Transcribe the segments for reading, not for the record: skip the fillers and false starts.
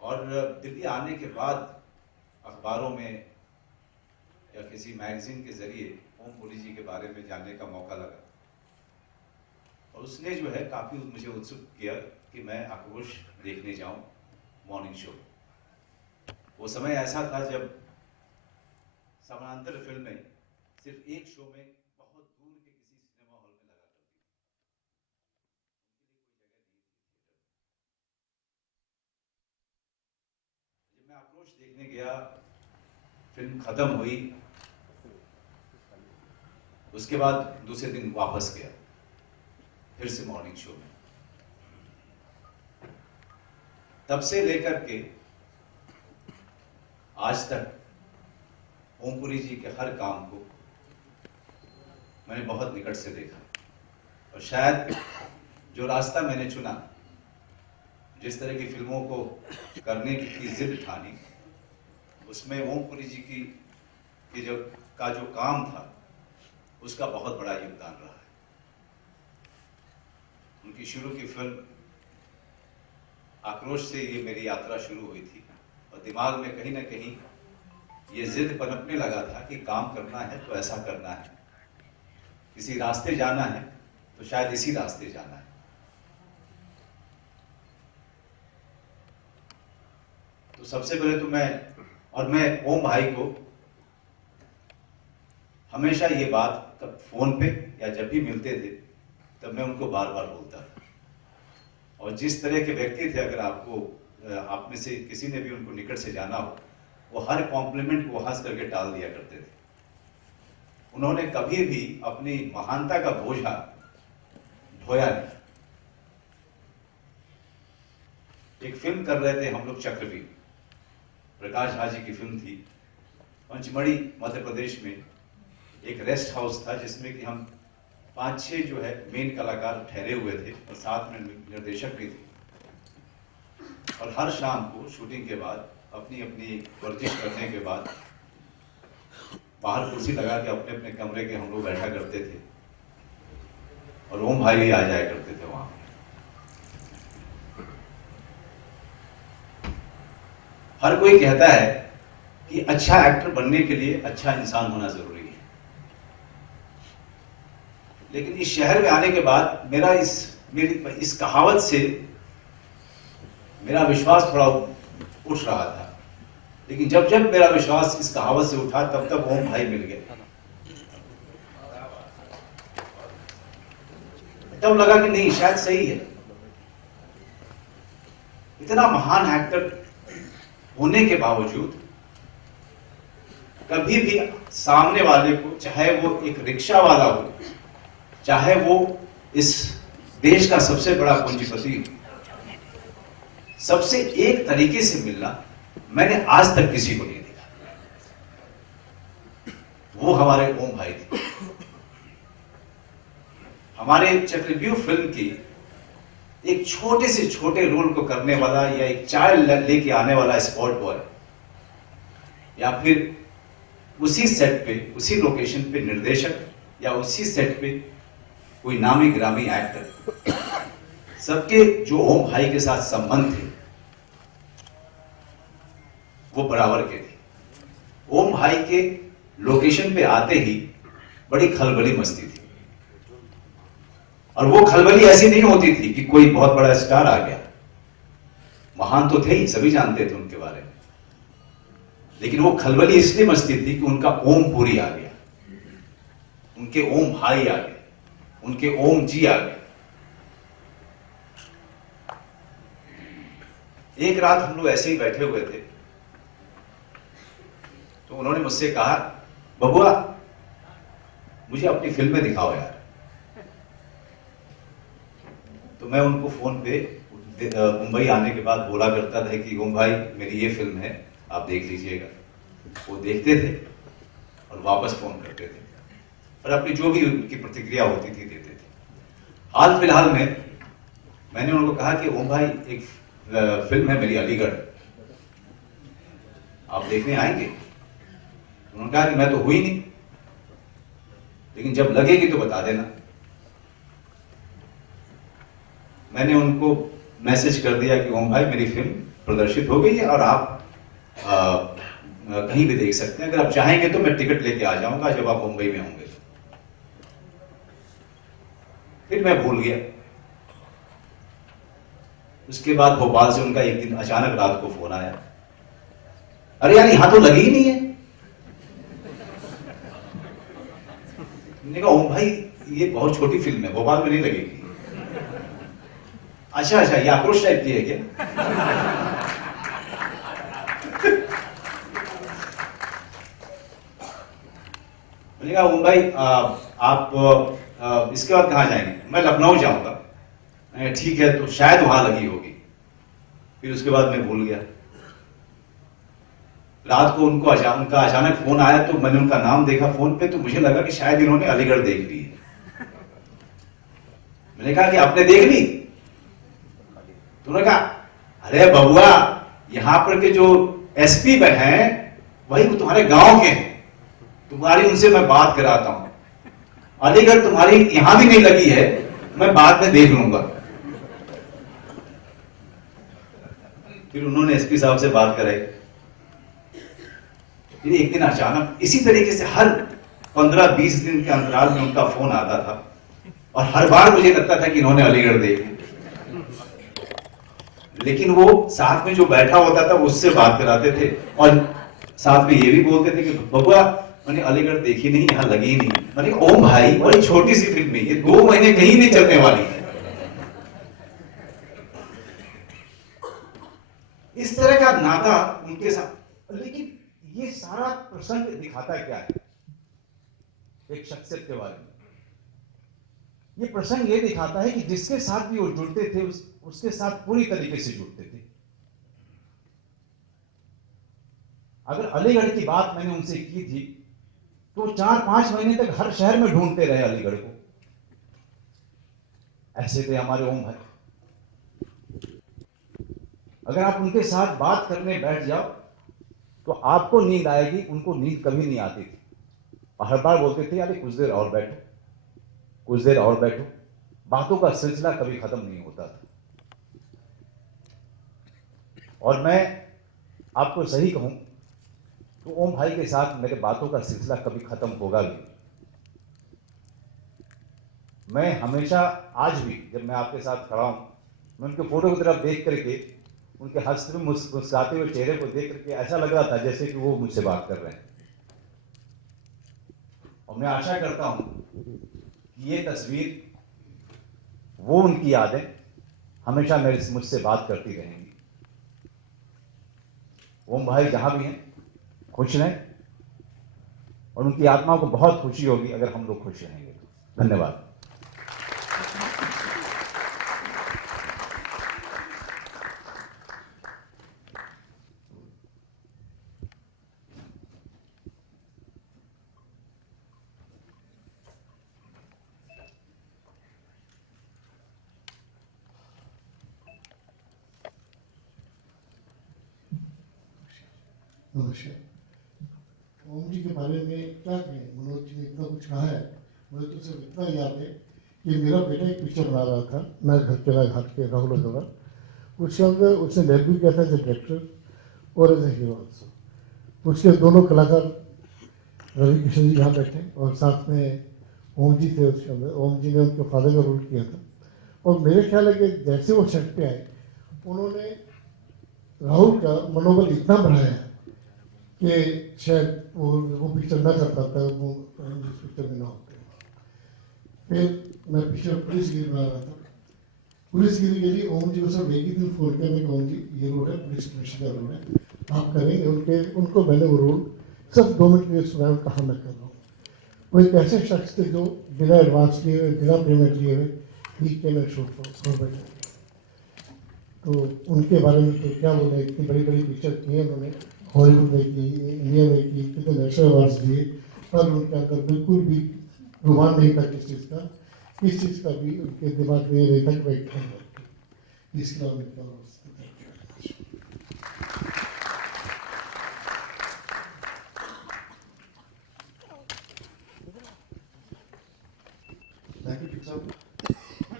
और दिल्ली आने के बाद अखबारों में या किसी मैगजीन के जरिए ओम पुरी जी के बारे में जानने का मौका लगा और उसने जो है काफ़ी मुझे उत्सुक किया कि मैं आक्रोश देखने जाऊं मॉर्निंग शो। वो समय ऐसा था जब समानांतर फिल्में सिर्फ एक शो में बहुत दूर के किसी सिनेमा हॉल में लगा करती थी, उनके लिए कोई जगह नहीं थी थिएटर। जब मैं आक्रोश देखने गया, फिल्म खत्म हुई, उसके बाद दूसरे दिन वापस गया फिर से मॉर्निंग शो में। तब से लेकर के आज तक ओम पुरी जी के हर काम को मैंने बहुत निकट से देखा और शायद जो रास्ता मैंने चुना, जिस तरह की फिल्मों को करने की जिद ठानी, उसमें ओम पुरी जी की जो काम था उसका बहुत बड़ा योगदान रहा है। उनकी शुरू की फिल्म आक्रोश से ये मेरी यात्रा शुरू हुई थी और दिमाग में कहीं ना कहीं ये जिद पनपने लगा था कि काम करना है तो ऐसा करना है, किसी रास्ते जाना है तो शायद इसी रास्ते जाना है। तो सबसे पहले तो मैं ओम भाई को हमेशा ये बात फोन पे या जब भी मिलते थे तब मैं उनको बार बार बोलता था। और जिस तरह के व्यक्ति थे, अगर आप में से किसी ने भी उनको निकट से जाना हो, वो हर कॉम्प्लीमेंट को हंस करके टाल दिया करते थे। उन्होंने कभी भी अपनी महानता का बोझा ढोया नहीं। एक फिल्म कर रहे थे हम लोग, चक्रव्यूह, प्रकाश झा जी की फिल्म थी। पंचमढ़ी मध्य प्रदेश में एक रेस्ट हाउस था जिसमें कि हम 5-6 जो है मेन कलाकार ठहरे हुए थे और साथ में निर्देशक भी थे। और हर शाम को शूटिंग के बाद अपनी अपनी वर्जिश करने के बाद बाहर कुर्सी लगा के अपने अपने कमरे के हम लोग बैठा करते थे और ओम भाई भी आ जाया करते थे वहां। हर कोई कहता है कि अच्छा एक्टर बनने के लिए अच्छा इंसान होना जरूरी है, लेकिन इस शहर में आने के बाद मेरी इस कहावत से मेरा विश्वास थोड़ा उठ रहा था। लेकिन जब जब मेरा विश्वास इस कहावत से उठा तब तक ओम भाई मिल गए। तब लगा कि नहीं, शायद सही है। इतना महान एक्टर होने के बावजूद कभी भी सामने वाले को, चाहे वो एक रिक्शा वाला हो, चाहे वो इस देश का सबसे बड़ा पूंजीपति हो, सबसे एक तरीके से मिलना मैंने आज तक किसी को नहीं देखा। वो हमारे ओम भाई थे। हमारे चक्रव्यूह फिल्म की एक छोटे से छोटे रोल को करने वाला या एक चाय लेके आने वाला स्पॉट बॉय, या फिर उसी सेट पे, उसी लोकेशन पे निर्देशक, या उसी सेट पे कोई नामी ग्रामी एक्टर, सबके जो ओम भाई के साथ संबंध थे वो बराबर के थे। ओम भाई के लोकेशन पे आते ही बड़ी खलबली मचती थी और वो खलबली ऐसी नहीं होती थी कि कोई बहुत बड़ा स्टार आ गया। महान तो थे ही, सभी जानते थे उनके बारे में, लेकिन वो खलबली इसलिए मचती थी कि उनका ओम पुरी आ गया, उनके ओम भाई आ गए, उनके ओम जी आ गए। एक रात हम लोग ऐसे ही बैठे हुए थे तो उन्होंने मुझसे कहा, बबुआ मुझे अपनी फिल्में दिखाओ यार। तो मैं उनको फोन पे मुंबई आने के बाद बोला करता था कि ओम भाई मेरी ये फिल्म है, आप देख लीजिएगा। वो देखते थे और वापस फोन करते थे और अपनी जो भी उनकी प्रतिक्रिया होती थी देते थे। हाल फिलहाल में मैंने उनको कहा कि ओम भाई एक फिल्म है मेरी अलीगढ़, आप देखने आएंगे? उन्होंने कहा कि मैं तो हुई नहीं, लेकिन जब लगेगी तो बता देना। मैंने उनको मैसेज कर दिया कि ओम भाई मेरी फिल्म प्रदर्शित हो गई है और आप कहीं भी देख सकते हैं। अगर आप चाहेंगे तो मैं टिकट लेके आ जाऊंगा जब आप मुंबई में होंगे। फिर मैं भूल गया। उसके बाद भोपाल से उनका एक दिन अचानक रात को फोन आया, अरे यार यहां तो लगी ही नहीं है। मैंने कहा ओम भाई ये बहुत छोटी फिल्म है, भोपाल में नहीं लगेगी। अच्छा अच्छा, ये आक्रोश टाइप की है क्या? मैंने कहा ओम भाई आप इसके बाद कहां जाएंगे? मैं लखनऊ जाऊंगा। ठीक है, तो शायद वहां लगी होगी। फिर उसके बाद मैं भूल गया। रात को उनका अचानक फोन आया तो मैंने उनका नाम देखा फोन पे, तो मुझे लगा कि शायद इन्होंने अलीगढ़ देख ली है। मैंने कहा कि आपने देख ली? तो उन्होंने कहा अरे बबुआ, यहां पर के जो एसपी हैं वही वो तुम्हारे गांव के हैं, तुम्हारी उनसे मैं बात कराता हूं। अलीगढ़ तुम्हारी यहां भी नहीं लगी है, मैं बाद में देख लूंगा। फिर उन्होंने एसपी साहब से बात कराई। फिर एक दिन अचानक इसी तरीके से हर 15-20 दिन के अंतराल में उनका फोन आता था और हर बार मुझे लगता था कि इन्होंने अलीगढ़ देख ली। लेकिन वो साथ में जो बैठा होता था उससे बात कराते थे और साथ में ये भी बोलते थे कि बबुआ मैंने अलीगढ़ देखी नहीं, यहां लगी ही नहीं। मैंने कहा ओम भाई बड़ी छोटी सी फिल्म है, ये 2 महीने कहीं नहीं चलने वाली है। इस तरह का नाता उनके साथ। लेकिन ये सारा प्रसंग दिखाता क्या है एक शख्सियत के बारे में? ये प्रसंग ये दिखाता है कि जिसके साथ भी वो जुड़ते थे उसके साथ पूरी तरीके से जुड़ते थे। अगर अलीगढ़ की बात मैंने उनसे की थी तो 4-5 महीने तक हर शहर में ढूंढते रहे अलीगढ़ को। ऐसे थे हमारे ओम भाई। अगर आप उनके साथ बात करने बैठ जाओ तो आपको नींद आएगी, उनको नींद कभी नहीं आती थी। और हर बार बोलते थे अरे कुछ देर और बैठो, कुछ देर और बैठो। बातों का सिलसिला कभी खत्म नहीं होता था। और मैं आपको सही कहूं तो ओम भाई के साथ मेरे बातों का सिलसिला कभी खत्म होगा भी। मैं हमेशा आज भी जब मैं आपके साथ खड़ा हूं, मैं उनके फोटो की तरफ देख करके उनके हंसते हुए मुस्कुराते हुए चेहरे को देख करके ऐसा लग रहा था जैसे कि वो मुझसे बात कर रहे हैं। और मैं आशा करता हूं कि ये तस्वीर, वो उनकी यादें हमेशा मुझसे बात करती रहेंगी। ओम भाई जहां भी हैं खुश रहें और उनकी आत्मा को बहुत खुशी होगी अगर हम लोग खुश रहेंगे तो। धन्यवाद। नमस्कार। ओम जी के बारे में क्या कहें, मनोज जी ने इतना कुछ कहा है। मुझे तो सिर्फ इतना याद है कि मेरा बेटा एक पिक्चर बना रहा था, मैं घर के घाट के राहुल अग्रवाल। उसके अंदर उसने डेब्यू किया था एज ए डायरेक्टर और एज ए हीरो ऑल्सो। उसके दोनों कलाकार रवि किशन जी यहाँ बैठे और साथ में ओम जी थे। उसके अंदर ओम जी ने उनके फादर का रोल किया था। और मेरे ख्याल है कि जैसे वो सेट पे आए उन्होंने राहुल का मनोबल इतना बढ़ाया कि शायद वो पिक्चर ना कर पाता, वो इस पिक्चर में ना होते। फिर मैं पिक्चर पुलिसगिरी बना रहा था। पुलिसगिरी के लिए ओम जी को सब एक ही दिन फोन किया, मैं ओम जी ये रोल है, पुलिस कमिश्नर का रोल है, आप करेंगे? उनको मैंने वो रोल सिर्फ 2 मिनट में सुनाया, कहा मैं कर रहा हूँ। वो एक ऐसे शख्स थे जो बिना एडवांस लिए हुए, बिना पेमेंट लिए हुए ही के मैं शूट कर बैठे। तो उनके बारे में तो क्या बोले, इतनी बड़ी बड़ी पिक्चर की है उन्होंने, हॉलीवुड में की, इंडिया में की, कितने नेशनल अवार्ड्स दिए, पर उनके अंदर बिल्कुल भी गुमान नहीं था किस चीज़ का, किस चीज़ का भी उनके दिमाग में नहीं था कि भाई क्या है। इसके अलावा मैं क्या बोल सकता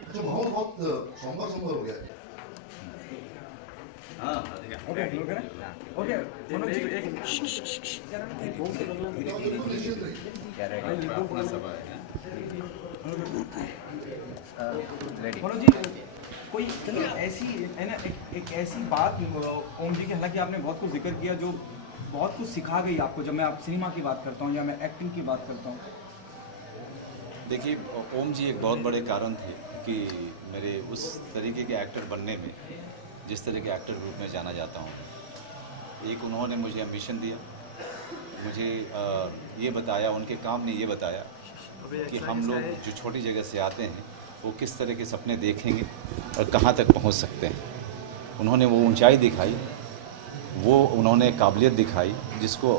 अच्छा, माहौल बहुत सोमवार हो गया। ओके ओके मनोज जी एक मनोज जी कोई ऐसी है ना एक ऐसी बात ओम जी की, हालांकि आपने बहुत कुछ जिक्र किया जो बहुत कुछ सिखा गई आपको, जब मैं आप सिनेमा की बात करता हूँ या मैं एक्टिंग की बात करता हूँ। देखिए, ओम जी एक बहुत बड़े कारण थे कि मेरे उस तरीके के एक्टर बनने में, जिस तरह के एक्टर रूप में जाना जाता हूँ। एक उन्होंने मुझे एम्बिशन दिया, मुझे ये बताया, उनके काम ने ये बताया कि हम लोग जो छोटी जगह से आते हैं वो किस तरह के सपने देखेंगे और कहाँ तक पहुँच सकते हैं। उन्होंने वो ऊंचाई दिखाई, वो उन्होंने काबिलियत दिखाई जिसको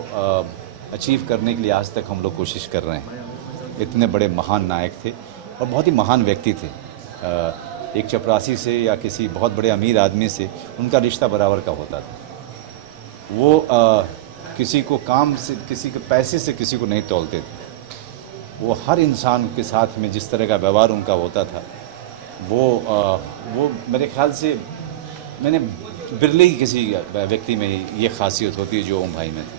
अचीव करने के लिए आज तक हम लोग कोशिश कर रहे हैं। इतने बड़े महान नायक थे और बहुत ही महान व्यक्ति थे। एक चपरासी से या किसी बहुत बड़े अमीर आदमी से उनका रिश्ता बराबर का होता था। वो किसी को काम से, किसी के पैसे से किसी को नहीं तौलते थे। वो हर इंसान के साथ में जिस तरह का व्यवहार उनका होता था, वो मेरे ख्याल से मैंने बिरले ही किसी व्यक्ति में ये खासियत होती है जो ओम भाई में थी।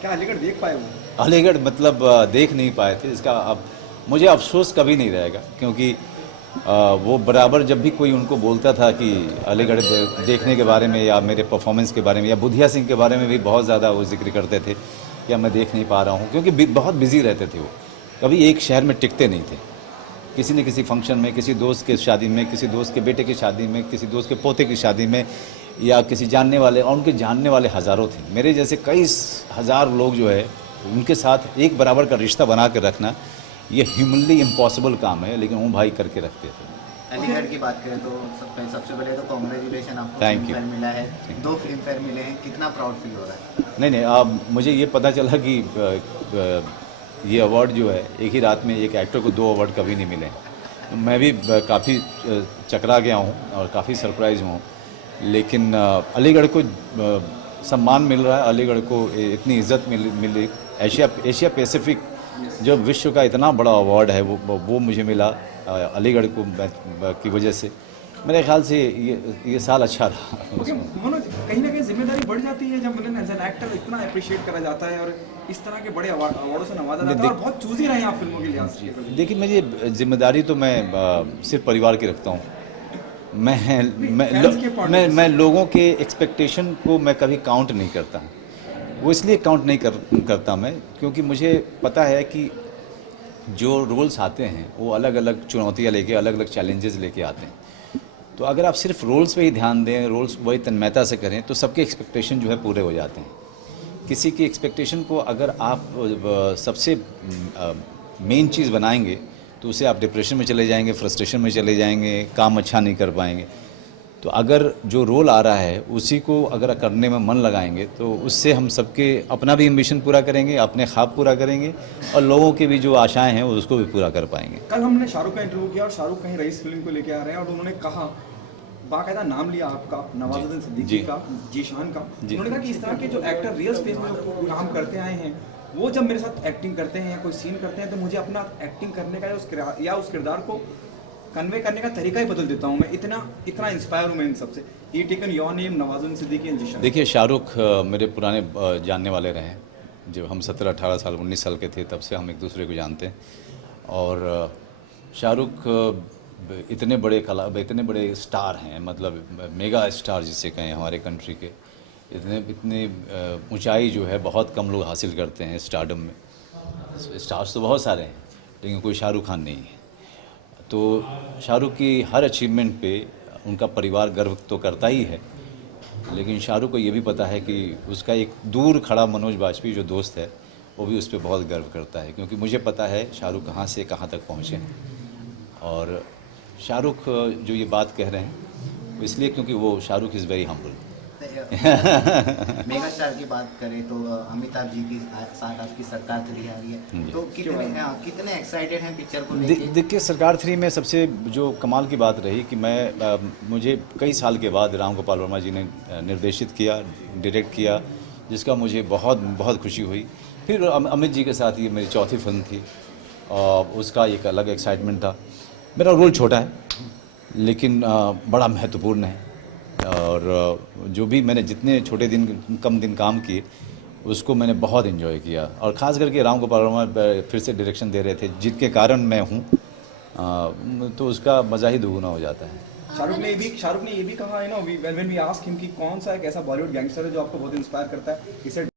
क्या अलीगढ़ देख पाए वो? अलीगढ़ मतलब देख नहीं पाए थे, इसका अब मुझे अफसोस कभी नहीं रहेगा, क्योंकि वो बराबर जब भी कोई उनको बोलता था कि अलीगढ़ देखने के बारे में या मेरे परफॉर्मेंस के बारे में या बुधिया सिंह के बारे में भी बहुत ज़्यादा वो जिक्र करते थे कि मैं देख नहीं पा रहा हूँ, क्योंकि बहुत बिजी रहते थे। वो कभी एक शहर में टिकते नहीं थे। किसी न किसी फंक्शन में, किसी दोस्त के शादी में, किसी दोस्त के बेटे की शादी में, किसी दोस्त के पोते की शादी में, या किसी जानने वाले, और उनके जानने वाले हज़ारों थे। मेरे जैसे कई हज़ार लोग जो है उनके साथ एक बराबर का रिश्ता बना कर रखना ये ह्यूमनली इम्पॉसिबल काम है, लेकिन वो भाई करके रखते थे। अलीगढ़ की बात करें तो सबसे पहले तो कॉन्ग्रेचुलेशन, आपको Thank फिल्म you. फेयर मिला है, 2 फिल्म फेयर मिले हैं, कितना प्राउड फील हो रहा है? नहीं, अब मुझे ये पता चला कि ये अवार्ड जो है, एक ही रात में एक एक्टर को 2 अवार्ड कभी नहीं मिले। मैं भी काफ़ी चकरा गया हूँ और काफ़ी सरप्राइज हूँ, लेकिन अलीगढ़ को सम्मान मिल रहा है, अलीगढ़ को इतनी इज्जत मिली। एशिया पैसिफिक जो विश्व का इतना बड़ा अवार्ड है वो मुझे मिला अलीगढ़ को की वजह से। मेरे ख्याल से ये साल अच्छा रहा। ओके मनोज, कहीं ना कहीं जिम्मेदारी बढ़ जाती है जब मतलब एज एन एक्टर इतना अप्रिशिएट करा जाता है और इस तरह के बड़े अवार्डों से नवाजा जाता है, और बहुत चूजी रहे हैं आप फिल्मों के लिहाज से। देखिए, मुझे जिम्मेदारी तो मैं सिर्फ परिवार की रखता हूँ। मैं लोगों के एक्सपेक्टेशन को मैं कभी काउंट नहीं करता। वो इसलिए काउंट नहीं करता मैं, क्योंकि मुझे पता है कि जो रोल्स आते हैं वो अलग अलग चुनौतियाँ लेके, अलग अलग चैलेंजेस लेके आते हैं। तो अगर आप सिर्फ रोल्स पे ही ध्यान दें, रोल्स वही तन्मयता से करें, तो सबके एक्सपेक्टेशन जो है पूरे हो जाते हैं। किसी की एक्सपेक्टेशन को अगर आप सबसे मेन चीज़ बनाएंगे तो उसे आप डिप्रेशन में चले जाएंगे, फ्रस्ट्रेशन में चले जाएंगे, काम अच्छा नहीं कर पाएंगे। तो अगर जो रोल आ रहा है उसी को अगर करने में मन लगाएंगे तो उससे हम सबके अपना भी एम्बिशन पूरा करेंगे, अपने ख्वाब पूरा करेंगे, और लोगों की भी जो आशाएं हैं उसको भी पूरा कर पाएंगे। कल हमने शाहरुख का इंटरव्यू किया और शाहरुख कहीं रईस फिल्म को लेके आ रहे हैं और उन्होंने कहा, बाकायदा नाम लिया आपका, नवाजुद्दीन सिद्दीकी का, जीशान का। उन्होंने कहा कि इस तरह के जो एक्टर रियल स्पेस में जो काम करते आए हैं, वो जब मेरे साथ एक्टिंग करते हैं या कोई सीन करते हैं तो मुझे अपना एक्टिंग करने का या उस किरदार को कन्वे करने का तरीका ही बदल देता हूँ। मैं इतना इंस्पायर हूँ मैं इन सबसे। ये taken your name, Nawazuddin Siddiqui and Zeeshan. देखिए, शाहरुख मेरे पुराने जानने वाले रहे हैं। जब हम 17-18 साल 19 साल के थे तब से हम एक दूसरे को जानते हैं। और शाहरुख इतने बड़े स्टार हैं, मतलब मेगा स्टार जिसे कहें हमारे कंट्री के। इतने ऊंचाई जो है बहुत कम लोग हासिल करते हैं स्टारडम में। स्टार्स तो बहुत सारे हैं लेकिन कोई शाहरुख खान नहीं है। तो शाहरुख की हर अचीवमेंट पे उनका परिवार गर्व तो करता ही है, लेकिन शाहरुख को ये भी पता है कि उसका एक दूर खड़ा मनोज बाजपेयी जो दोस्त है वो भी उस पर बहुत गर्व करता है, क्योंकि मुझे पता है शाहरुख कहाँ से कहाँ तक पहुँचे हैं। और शाहरुख जो ये बात कह रहे हैं इसलिए क्योंकि वो Shahrukh is very humble. Mega star की बात करें तो अमिताभ जी के साथ आपकी सरकार 3 आ रही है, तो कितने एक्साइटेड हैं पिक्चर को लेके? देखिए, सरकार 3 में सबसे जो कमाल की बात रही कि मुझे कई साल के बाद राम गोपाल वर्मा जी ने निर्देशित किया, डायरेक्ट किया, जिसका मुझे बहुत बहुत खुशी हुई। फिर अमित जी के साथ ये मेरी चौथी फिल्म थी और उसका एक अलग एक्साइटमेंट था। मेरा रोल छोटा है लेकिन बड़ा महत्वपूर्ण है। और जो भी मैंने जितने छोटे दिन कम दिन काम किए उसको मैंने बहुत इन्जॉय किया, और ख़ास करके राम गोपाल वर्मा फिर से डायरेक्शन दे रहे थे जिनके कारण मैं हूँ, तो उसका मज़ा ही दुगुना हो जाता है। शाहरुख ने ये भी कहा है ना, व्हेन वी आस्क हिम कि कौन सा एक ऐसा बॉलीवुड गैंगस्टर है जो आपको बहुत इंस्पायर करता है, इसे